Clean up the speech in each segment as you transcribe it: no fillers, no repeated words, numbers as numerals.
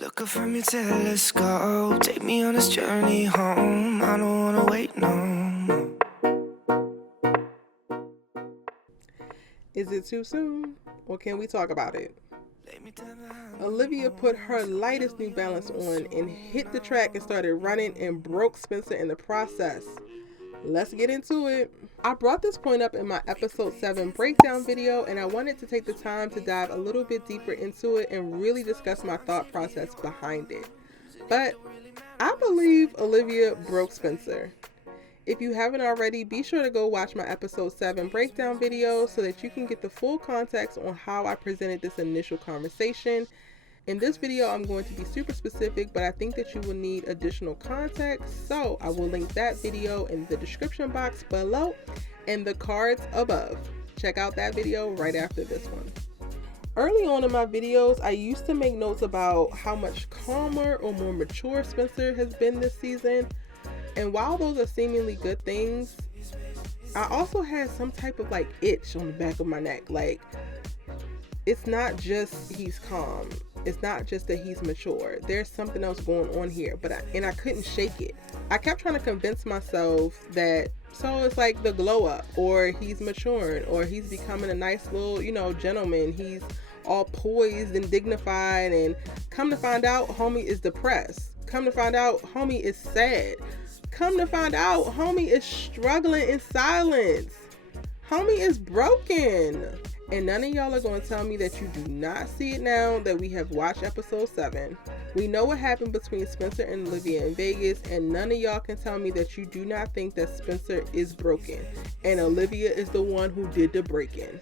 Look up from your telescope, take me on this journey home. I don't wanna wait no more. Is it too soon, or can we talk about it? Olivia put her lightest New Balance on and hit the track and started running and broke Spencer in the process. Let's get into it. I brought this point up in my episode 7 breakdown video, and I wanted to take the time to dive a little bit deeper into it and really discuss my thought process behind it. But I believe Olivia broke Spencer. If you haven't already, be sure to go watch my episode 7 breakdown video so that you can get the full context on how I presented this initial conversation. In this video, I'm going to be super specific, but I think that you will need additional context, so I will link that video in the description box below and the cards above. Check out that video right after this one. Early on in my videos, I used to make notes about how much calmer or more mature Spencer has been this season, and while those are seemingly good things, I also had some type of itch on the back of my neck. It's not just he's calm. It's not just that he's mature. There's something else going on here, I couldn't shake it. I kept trying to convince myself that, so it's like the glow up, or he's maturing, or he's becoming a nice little, gentleman. He's all poised and dignified, and come to find out, homie is depressed. Come to find out, homie is sad. Come to find out, homie is struggling in silence. Homie is broken. And none of y'all are going to tell me that you do not see it now that we have watched episode 7. We know what happened between Spencer and Olivia in Vegas, and none of y'all can tell me that you do not think that Spencer is broken and Olivia is the one who did the breaking.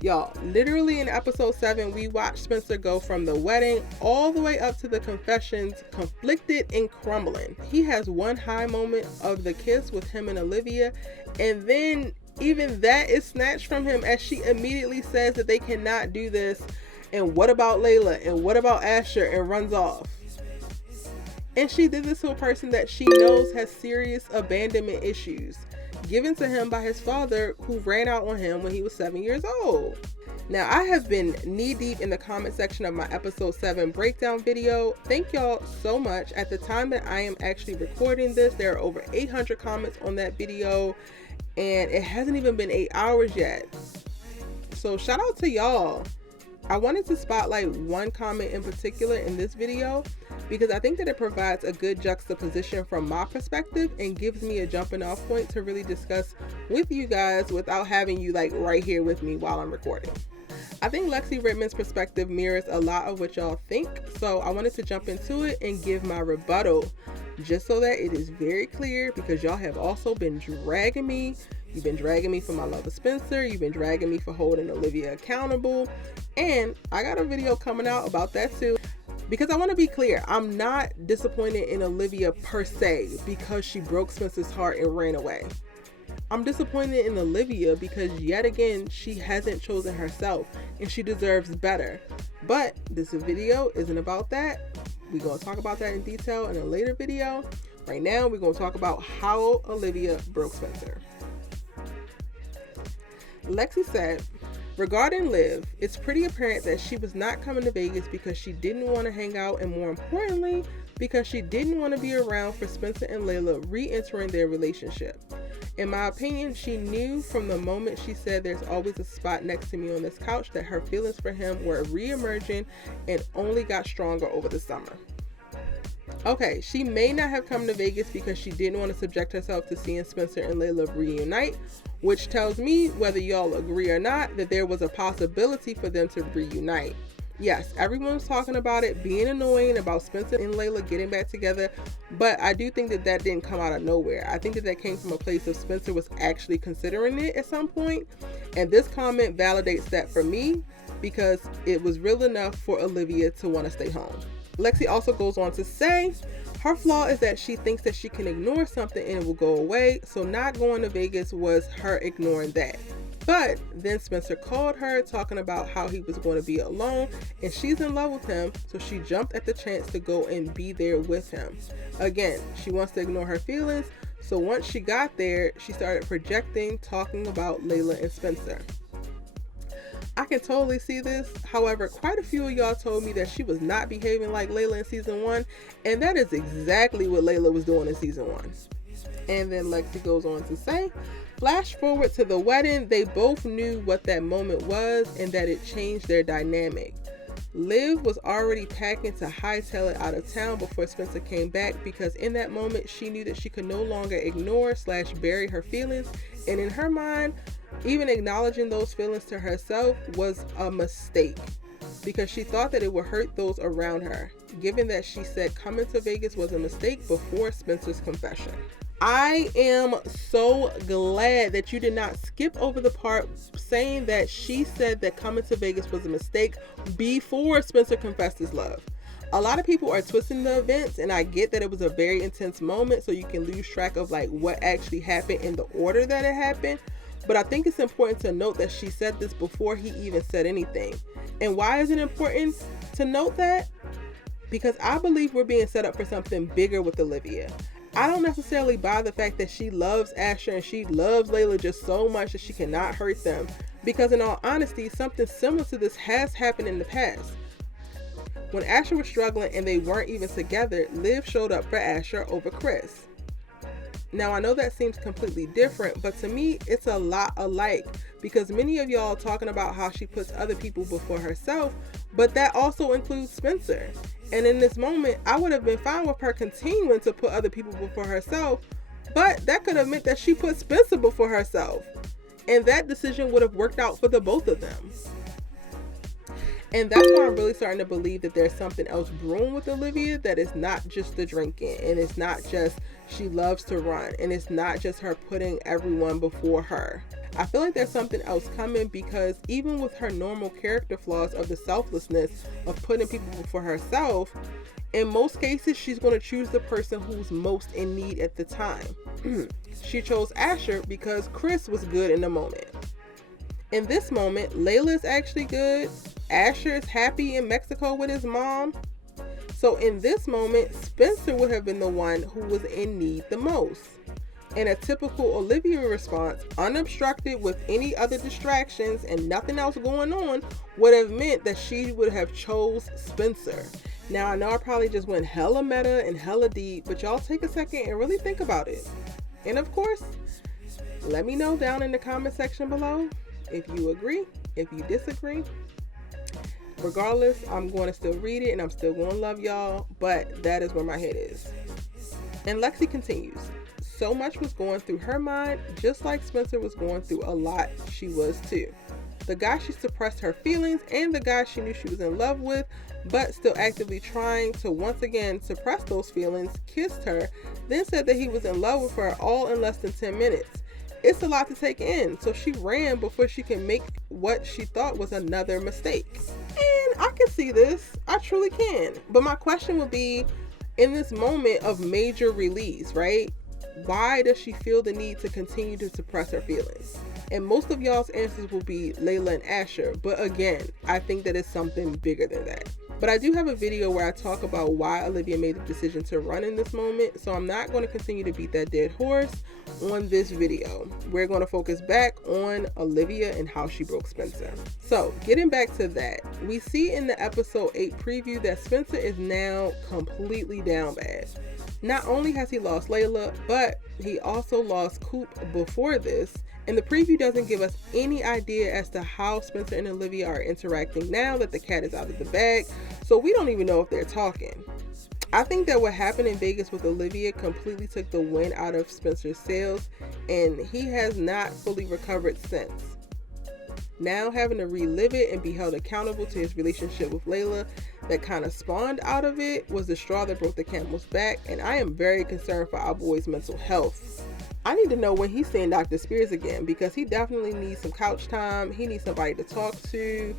Y'all, literally in episode 7, we watched Spencer go from the wedding all the way up to the confessions, conflicted and crumbling. He has one high moment of the kiss with him and Olivia, and then even that is snatched from him as she immediately says that they cannot do this. And what about Layla? And what about Asher? And runs off. And she did this to a person that she knows has serious abandonment issues, given to him by his father, who ran out on him when he was 7 years old. Now, I have been knee deep in the comment section of my episode 7 breakdown video. Thank y'all so much. At the time that I am actually recording this, there are over 800 comments on that video, and it hasn't even been 8 hours yet. So shout out to y'all. I wanted to spotlight one comment in particular in this video because I think that it provides a good juxtaposition from my perspective and gives me a jumping off point to really discuss with you guys without having you right here with me while I'm recording. I think Lexi Redmond's perspective mirrors a lot of what y'all think, so I wanted to jump into it and give my rebuttal, just so that it is very clear, because y'all have also been dragging me. You've been dragging me for my love of Spencer. You've been dragging me for holding Olivia accountable. And I got a video coming out about that too. Because I want to be clear, I'm not disappointed in Olivia per se because she broke Spencer's heart and ran away. I'm disappointed in Olivia because yet again, she hasn't chosen herself and she deserves better. But this video isn't about that. We're going to talk about that in detail in a later video. Right now, we're going to talk about how Olivia broke Spencer. Lexi said, regarding Liv, it's pretty apparent that she was not coming to Vegas because she didn't want to hang out, and more importantly, because she didn't want to be around for Spencer and Layla re-entering their relationship. In my opinion, she knew from the moment she said there's always a spot next to me on this couch that her feelings for him were re-emerging and only got stronger over the summer. Okay, she may not have come to Vegas because she didn't want to subject herself to seeing Spencer and Layla reunite, which tells me, whether y'all agree or not, that there was a possibility for them to reunite. Yes, everyone was talking about it being annoying about Spencer and Layla getting back together, but I do think that that didn't come out of nowhere. I think that that came from a place of Spencer was actually considering it at some point, and this comment validates that for me because it was real enough for Olivia to want to stay home. Lexi also goes on to say, her flaw is that she thinks that she can ignore something and it will go away, so not going to Vegas was her ignoring that. But then Spencer called her talking about how he was going to be alone and she's in love with him, so she jumped at the chance to go and be there with him. Again, she wants to ignore her feelings, so once she got there, she started projecting, talking about Layla and Spencer. I can totally see this. However, quite a few of y'all told me that she was not behaving like Layla in season 1, and that is exactly what Layla was doing in season 1. And then Lexi goes on to say, flash forward to the wedding, they both knew what that moment was and that it changed their dynamic. Liv was already packing to hightail it out of town before Spencer came back, because in that moment she knew that she could no longer ignore/bury her feelings, and in her mind, even acknowledging those feelings to herself was a mistake, because she thought that it would hurt those around her, given that she said coming to Vegas was a mistake before Spencer's confession. I am so glad that you did not skip over the part saying that she said that coming to Vegas was a mistake before Spencer confessed his love. A lot of people are twisting the events, and I get that it was a very intense moment, so you can lose track of like what actually happened in the order that it happened. But I think it's important to note that she said this before he even said anything. And why is it important to note that? Because I believe we're being set up for something bigger with Olivia. I don't necessarily buy the fact that she loves Asher and she loves Layla just so much that she cannot hurt them. Because in all honesty, something similar to this has happened in the past. When Asher was struggling and they weren't even together, Liv showed up for Asher over Chris. Now, I know that seems completely different, but to me, it's a lot alike, because many of y'all are talking about how she puts other people before herself, but that also includes Spencer. And in this moment, I would have been fine with her continuing to put other people before herself, but that could have meant that she put Spencer before herself. And that decision would have worked out for the both of them. And that's why I'm really starting to believe that there's something else brewing with Olivia, that is not just the drinking, and it's not just she loves to run, and it's not just her putting everyone before her. I feel like there's something else coming, because even with her normal character flaws of the selflessness of putting people before herself, in most cases she's going to choose the person who's most in need at the time. She chose Asher because Chris was good in the moment. In this moment, Layla is actually good. Asher is happy in Mexico with his mom. So in this moment, Spencer would have been the one who was in need the most. In a typical Olivia response, unobstructed with any other distractions and nothing else going on, would have meant that she would have chose Spencer. Now, I know I probably just went hella meta and hella deep, but y'all take a second and really think about it. And of course, let me know down in the comment section below if you agree, if you disagree. Regardless, I'm going to still read it and I'm still going to love y'all, but that is where my head is. And Lexi continues. So much was going through her mind, just like Spencer was going through a lot. She was too. The guy she suppressed her feelings, and the guy she knew she was in love with, but still actively trying to once again suppress those feelings, kissed her, then said that he was in love with her, all in less than 10 minutes. It's a lot to take in, so she ran before she can make what she thought was another mistake. And I can see this. I truly can. But my question would be, in this moment of major release, right? Why does she feel the need to continue to suppress her feelings? And most of y'all's answers will be Layla and Asher. But again, I think that it's something bigger than that. But I do have a video where I talk about why Olivia made the decision to run in this moment. So I'm not going to continue to beat that dead horse on this video. We're going to focus back on Olivia and how she broke Spencer. So getting back to that, we see in the episode 8 preview that Spencer is now completely down bad. Not only has he lost Layla, but he also lost Coop before this. And the preview doesn't give us any idea as to how Spencer and Olivia are interacting now that the cat is out of the bag. So we don't even know if they're talking. I think that what happened in Vegas with Olivia completely took the wind out of Spencer's sails, and he has not fully recovered since. Now having to relive it and be held accountable to his relationship with Layla that kind of spawned out of it was the straw that broke the camel's back, and I am very concerned for our boy's mental health. I need to know when he's seeing Dr. Spears again, because he definitely needs some couch time. He needs somebody to talk to.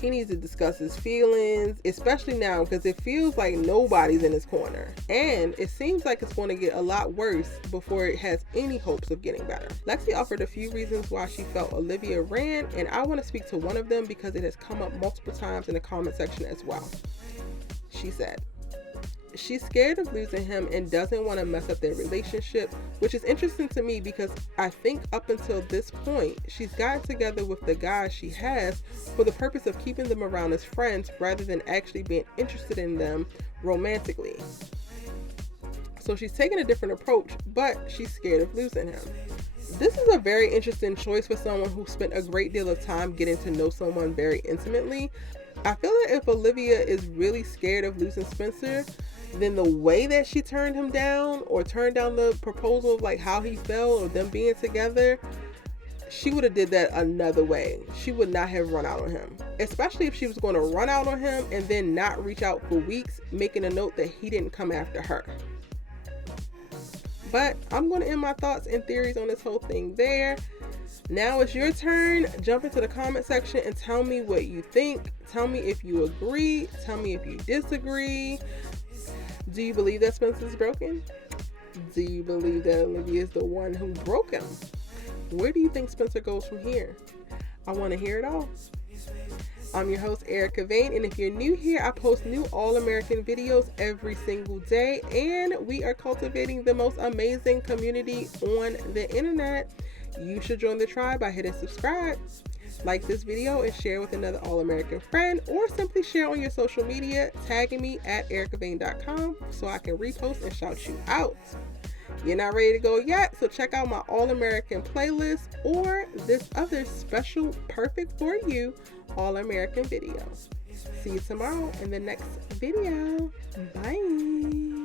He needs to discuss his feelings, especially now because it feels like nobody's in his corner. And it seems like it's going to get a lot worse before it has any hopes of getting better. Lexi offered a few reasons why she felt Olivia ran, and I want to speak to one of them because it has come up multiple times in the comment section as well. She said, she's scared of losing him and doesn't want to mess up their relationship, which is interesting to me because I think up until this point, she's gotten together with the guys she has for the purpose of keeping them around as friends rather than actually being interested in them romantically. So she's taking a different approach, but she's scared of losing him. This is a very interesting choice for someone who spent a great deal of time getting to know someone very intimately. I feel that if Olivia is really scared of losing Spencer, then the way that she turned him down or turned down the proposal of like how he felt or them being together, she would have did that another way. She would not have run out on him, especially if she was going to run out on him and then not reach out for weeks, making a note that he didn't come after her. But I'm going to end my thoughts and theories on this whole thing there. Now it's your turn. Jump into the comment section and tell me what you think. Tell me if you agree. Tell me if you disagree. Do you believe that Spencer's broken? Do you believe that Olivia is the one who broke him? Where do you think Spencer goes from here? I want to hear it all. I'm your host, Erica Vane, and if you're new here, I post new All-American videos every single day, and we are cultivating the most amazing community on the internet. You should join the tribe by hitting subscribe. Like this video and share with another All-American friend, or simply share on your social media, tagging me at ericavane.com so I can repost and shout you out. You're not ready to go yet, so check out my All-American playlist or this other special, perfect for you, All-American video. See you tomorrow in the next video. Bye.